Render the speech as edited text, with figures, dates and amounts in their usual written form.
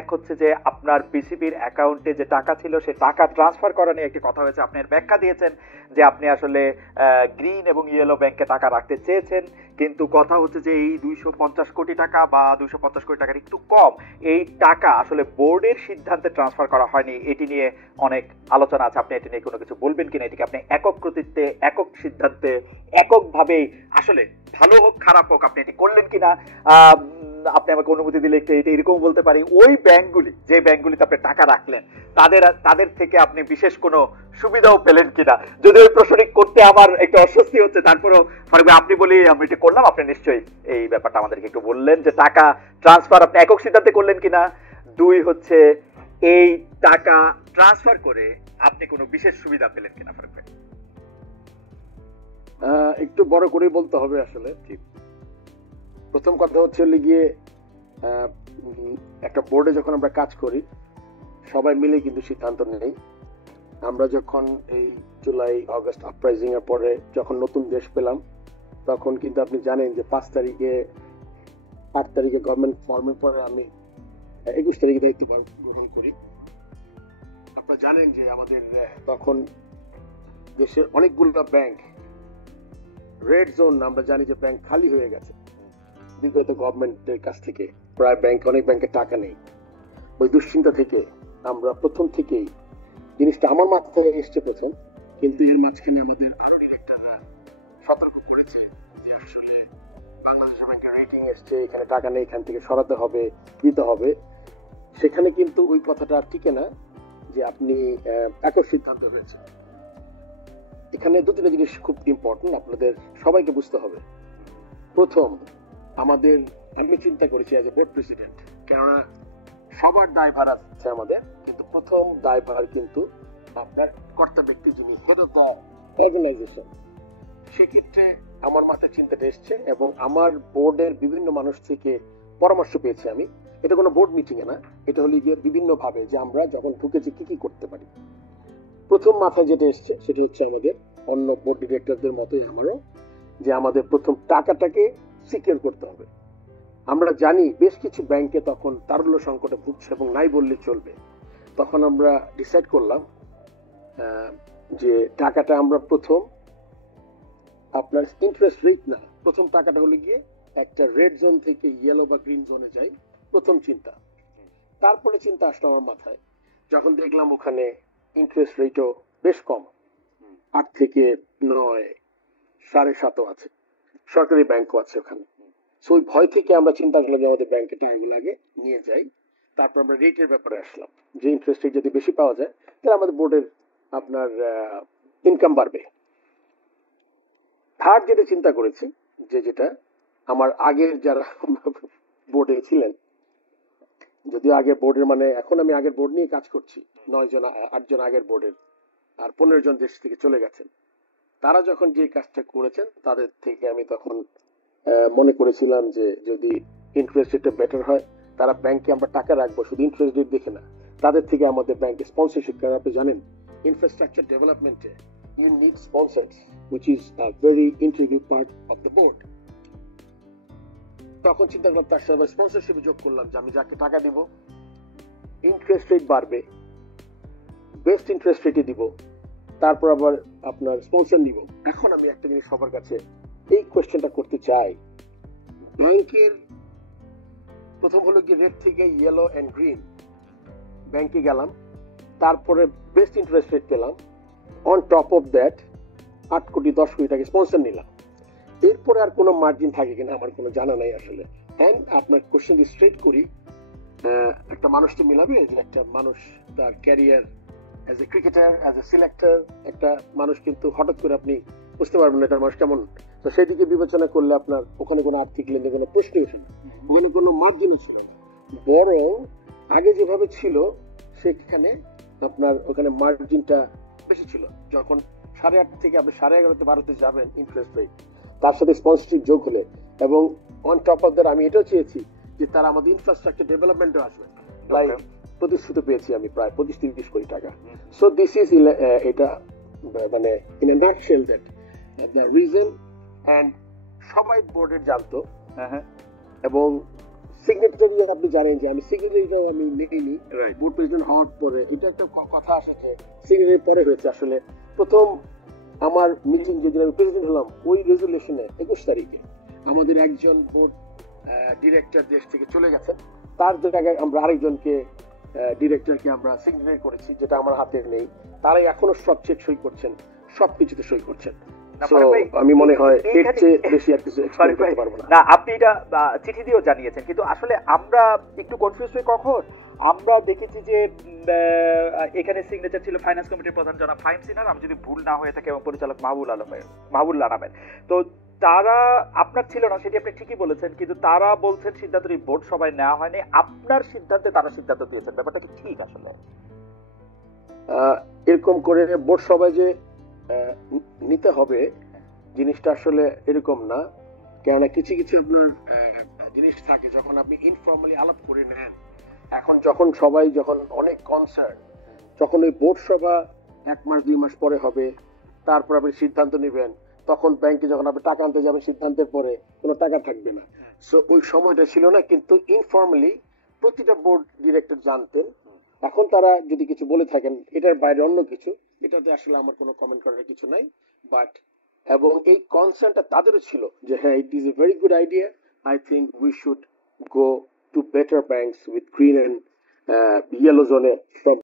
এক হচ্ছে যে আপনার বিসিবির অ্যাকাউন্টে যে টাকা ছিল সে টাকা ট্রান্সফার করা নিয়ে একটি কথা হয়েছে, আপনি এর ব্যাখ্যা দিয়েছেন যে আপনি আসলে গ্রিন এবং ইয়েলো ব্যাংকে টাকা রাখতে চেয়েছেন, কিন্তু কথা হচ্ছে যে এই 250 কোটি টাকা বা 250 কোটি টাকার একটু কম এই টাকা আসলে বোর্ডের সিদ্ধান্তে ট্রান্সফার করা হয়নি, এটি নিয়ে অনেক আলোচনা আছে। আপনি এটি নিয়ে কোনো কিছু বলবেন কিনা? এটিকে আপনি একক কৃতিত্বে, একক সিদ্ধান্তে, এককভাবেই আসলে ভালো হোক খারাপ হোক আপনি এটি করলেন কিনা? আপনি আমাকে অনুমতি দিলে একটু এটা এরকম বলতে পারি, ওই ব্যাংকগুলি যে ব্যাংকগুলিতে আপনি টাকা রাখলেন তাদের তাদের থেকে আপনি বিশেষ কোনো সুবিধাও পেলেন কিনা? যদি ওই প্রশ্নটি করতে আমার একটু অস্বস্তি হচ্ছে, তারপরেও ফারুক ভাই আপনি বলি আমি এটা করলাম, আপনি নিশ্চয়ই এই ব্যাপারটা আমাদেরকে একটু বললেন যে টাকা ট্রান্সফার আপনি একক সিদ্ধান্তে করলেন কিনা। দুই হচ্ছে এই টাকা ট্রান্সফার করে আপনি কোনো বিশেষ সুবিধা পেলেন কিনা ফারুক ভাই? একটু বড় করে বলতে হবে আসলে। ঠিক, প্রথম কথা হচ্ছে গিয়ে একটা বোর্ডে যখন আমরা কাজ করি সবাই মিলে কিন্তু সিদ্ধান্ত নেই। আমরা যখন এই জুলাই আগস্ট আপরাইজিং এর পরে যখন নতুন দেশ পেলাম তখন কিন্তু আপনি জানেন যে 5 তারিখে 8 তারিখে গভর্নমেন্ট ফর্মের পরে আমি 21 তারিখে দায়িত্ব গ্রহণ করি। আপনারা জানেন যে আমাদের তখন দেশের অনেকগুলো ব্যাংক রেড জোন, আমরা জানি যে ব্যাংক খালি হয়ে গেছে বিগত গভর্নমেন্টের কাছ থেকে, প্রায় অনেক ব্যাংকে টাকা নেই। ওই দুশ্চিন্তা থেকে আমরা প্রথম থেকেই, জিনিসটা আমার মাথায় এসছে প্রথম, কিন্তু এর মাঝখানে আমাদের আরো ডিরেক্টররা সতর্ক করেছে যে আসলে বাংলাদেশ ব্যাংকের রেটিং এসছে, এখানে টাকা নেই, এখান থেকে সরাতে হবে, দিতে হবে। সেখানে কিন্তু ওই কথাটা আর টিকে না যে আপনি একক সিদ্ধান্ত হয়েছে। এখানে দুটো জিনিস খুব ইম্পর্টেন্ট, আপনাদের সবাইকে বুঝতে হবে। প্রথম, আমি চিন্তা করেছি অ্যাজ এ বোর্ড প্রেসিডেন্ট, কেননা সবার দায়ভার আছে আমাদের, কিন্তু প্রথম দায়ভার কিন্তু আপনার কর্তা ব্যক্তি যিনি হেড অফ দ্য অর্গানাইজেশন। সেক্ষেত্রে আমার মাথায় চিন্তাটা এসছে এবং আমার বোর্ডের বিভিন্ন মানুষ থেকে পরামর্শ পেয়েছি আমি। এটা কোনো বোর্ড মিটিং এ না, এটা হলো গিয়ে বিভিন্ন ভাবে যে আমরা যখন ঢুকেছি কি কি করতে পারি। প্রথম মাথায় যেটা এসছে সেটা হচ্ছে আমাদের অন্য বোর্ড ডিরেক্টরদের মতোই আমারও, যে আমাদের প্রথম টাকাটাকে সিকিউর করতে হবে। আমরা জানি বেশ কিছু ব্যাংকে তখন তারল্য সংকটে ভুগছে এবং নাই বললে চলবে। তখন আমরা ডিসাইড করলাম যে টাকাটা আমরা প্রথম আপনার ইন্টারেস্ট রেট না, প্রথম টাকাটা হলো গিয়ে একটা রেড জোন থেকে ইয়েলো বা গ্রিন জোনে যাই, প্রথম চিন্তা। তারপরে চিন্তা আসলো আমার মাথায় যখন দেখলাম ওখানে ইন্টারেস্ট রেটও বেশ কম, 8 থেকে 9, 7.5 আছে, সরকারি ব্যাংকও আছে ওখানে। সো ওই ভয় থেকে আমরা চিন্তা করলাম যে আমাদের ব্যাংকে টাকাগুলো আগে নিয়ে যাই। তারপর আমরা রেটের ব্যাপারে আসলাম যে ইন্টারেস্ট রেট যদি বেশি পাওয়া যায় তাহলে আমাদের বোর্ডের আপনার ইনকাম বাড়বে। থার্ড যেটা চিন্তা করেছি, যেটা আমার আগের যারা বোর্ডে ছিলেন, যদিও আগের বোর্ডের মানে এখন আমি আগের বোর্ড নিয়ে কাজ করছি, 9 জন 8 জন আগের বোর্ডের আর 15 জন দেশ থেকে চলে গেছেন, তারা যখন যে কাজটা করেছেন তাদের থেকে আমি তখন মনে করেছিলাম যে যদি ইন্টারেস্ট রেটটা বেটার হয়, তারা ব্যাংকে আমরা টাকা রাখবো শুধু ইন্টারেস্ট রেট দেখে না, তাদের থেকে আমাদের ব্যাংকে স্পন্সরশিপ, কারণ আপনি জানেন ইনফ্রাস্ট্রাকচার ডেভেলপমেন্টে you need sponsors which is a very integral part of the board। তখন চিন্তা করলাম তার সাথে স্পন্সরশিপ যোগ করলাম যে আমি যাকে টাকা দিব ইন্টারেস্ট রেট বাড়বে, বেস্ট ইন্টারেস্ট রেটে দিব, তারপর আবার আপনার স্পন্সর নিব। এখন আমি একটা জিনিস সবার কাছে এই কোয়েশ্চেনটা করতে চাই, ব্যাংকের প্রথম হলো কি রেড থেকে ইয়েলো এন্ড গ্রিন, ব্যাংকে গেলাম, তারপরে বেস্ট ইন্টারেস্ট রেট পেলাম, অন টপ অফ দ্যাট 8 কোটি 10 কোটি টাকা স্পন্সর নিলাম। এরপরে আর কোনো মার্জিন থাকে কিনা আমার কোনো জানা নাই আসলে। হ্যাঁ, আপনার কোশ্চেন স্ট্রেট করি, একটা মানুষকে মিলাবে যে একটা মানুষ তার career as a cricketer, as a selector, একটা মানুষ কিন্তু হঠাৎ করে আপনি বুঝতে পারবেন না এটা মানুষ কেমন। তো সেদিকে বিবেচনা করলে আপনার ওখানে কোনো আর্থিক লেনদেনের প্রশ্ন ওঠে না, ওখানে কোনো মার্জিনও ছিল না, বরং আগে যেভাবে ছিল সেখানে আপনার ওখানে মার্জিনটা বেশি ছিল। যখন 8.5 থেকে আপনি 11.5 12 যাবেন ইন্টারেস্ট রেট, তার সাথে স্পন্সরশিপ যোগ হলে, এবং অন টপ অফ দ্যাট আমি এটাও চেয়েছি যে তারা আমাদের ইনফ্রাস্ট্রাকচার ডেভেলপমেন্টও আসবে, প্রায় প্রতিশ্রুতি পেয়েছি আমি প্রায় 25-30 কোটি টাকা। সো দিস ইজ এটা মানে in a nutshell that the reason, and সবাই বোর্ডের জানতো এবং সিগনেচারি আপনি জানেন যে আমি সিগনেচারিটাও আমি নেইনি Right. বোর্ড প্রেসিডেন্ট হওয়ার পরে। এটা একটা কথা আসে যে সিগনেচারি পরে হয়েছে। আসলে প্রথম আমার মিটিং যেদিন আমি প্রেসিডেন্ট হলাম ওই রেজুলেশনে 21 তারিখে আমাদের একজন বোর্ড ডিরেক্টর দেশ থেকে চলে গেছেন, তার জায়গায় আমরা আরেকজনকে ডিরেক্টরকে আমরা সিগনেচারি করেছি, যেটা আমার হাতে নেই। তারাই এখনো সব চেক সই করছেন, সবকিছুতে সই করছেন। না, So, ফারুক ভাই, আমি মনে হয় এর এইখানে- চেয়ে বেশি আর কিছু ফারুক explain ভাই, করতে পারবো না। না আপনি এটা চিঠি দিয়েও জানিয়েছেন, কিন্তু আসলে আমরা একটু কনফিউজ হই কখন আমরা দেখেছি যে এখানে সিগনেচার ছিল ফাইন্যান্স কমিটির প্রধান জনাব ফাহিম সিনহার, আমি যদি ভুল না হয়ে থাকে, এবং পরিচালক মাহবুবুল্লাহ আলমের। তো তারা আপনার ছিল না, সেটি আপনি ঠিকই বলেছেন, কিন্তু তারা বলছেন সিদ্ধান্তটি বোর্ড সভায় নেওয়া হয়নি, আপনার সিদ্ধান্তে তারা সিদ্ধান্ত দিয়েছেন। ব্যাপারটা কি ঠিক আসলে? এরকম করে বোর্ড সভায় যে নিতে হবে জিনিসটা আসলে এরকম না। কেননা কিছু কিছু আপনার জিনিস থাকে যখন আপনি ইনফর্মালি আলাপ করে নেন। এখন যখন সবাই যখন অনেক কনসার্ন, যখন ওই বোর্ড সভা 1 মাস 2 মাস পরে হবে, তারপর আপনি সিদ্ধান্ত নেবেন, তখন ব্যাংকে যখন আপনি টাকা আনতে যাবেন সিদ্ধান্তের পরে কোনো টাকা থাকবে না। সো ওই সময়টা ছিল না, কিন্তু ইনফর্মালি প্রতিটা বোর্ড ডিরেক্টর জানতেন। এখন তারা যদি কিছু বলে থাকেন এটার বাইরে অন্য কিছু, এটাতে আসলে আমার কোনো কমেন্ট করার কিছু নাই। বাট এবং এই কনসার্নটা তাদেরও ছিল যে হ্যাঁ, it is a very good idea, I think we should go to better banks with green and yellow জোনে ফ্রম